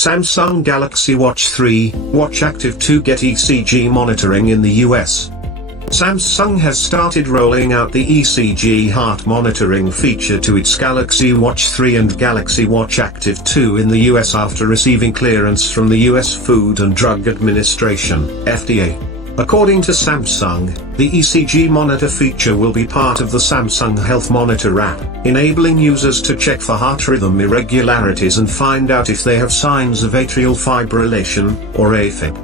Samsung Galaxy Watch 3, Watch Active 2 get ECG monitoring in the US. Samsung has started rolling out the ECG heart monitoring feature to its Galaxy Watch 3 and Galaxy Watch Active 2 in the US after receiving clearance from the US Food and Drug Administration, FDA. According to Samsung, the ECG monitor feature will be part of the Samsung Health Monitor app, enabling users to check for heart rhythm irregularities and find out if they have signs of atrial fibrillation, or AFib.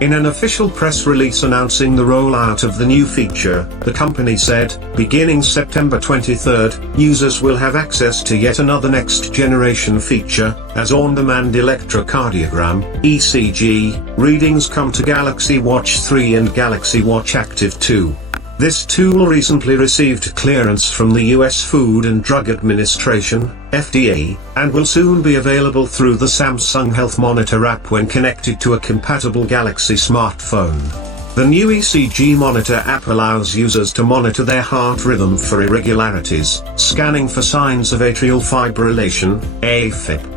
In an official press release announcing the rollout of the new feature, the company said, beginning September 23, users will have access to yet another next-generation feature, as on-demand electrocardiogram, ECG, readings come to Galaxy Watch 3 and Galaxy Watch Active 2. This tool recently received clearance from the US Food and Drug Administration, FDA, and will soon be available through the Samsung Health Monitor app when connected to a compatible Galaxy smartphone. The new ECG Monitor app allows users to monitor their heart rhythm for irregularities, scanning for signs of atrial fibrillation, AFib.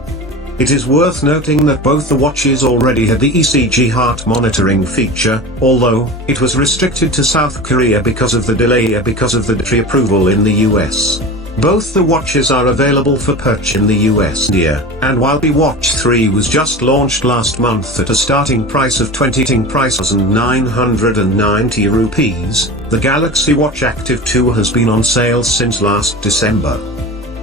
It is worth noting that both the watches already had the ECG heart monitoring feature, although it was restricted to South Korea because of the delay because of the DTRI approval in the US. Both the watches are available for purchase in the US and India, and while the Watch 3 was just launched last month at a starting price of 20,990 rupees, the Galaxy Watch Active 2 has been on sale since last December.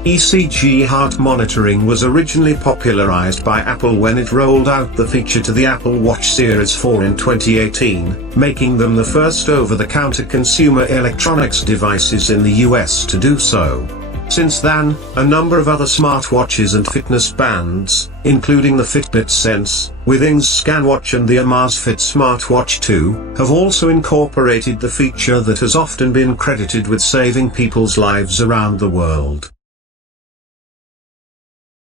ECG heart monitoring was originally popularized by Apple when it rolled out the feature to the Apple Watch Series 4 in 2018, making them the first over-the-counter consumer electronics devices in the US to do so. Since then, a number of other smartwatches and fitness bands, including the Fitbit Sense, Withings ScanWatch and the Amazfit Smartwatch 2, have also incorporated the feature that has often been credited with saving people's lives around the world.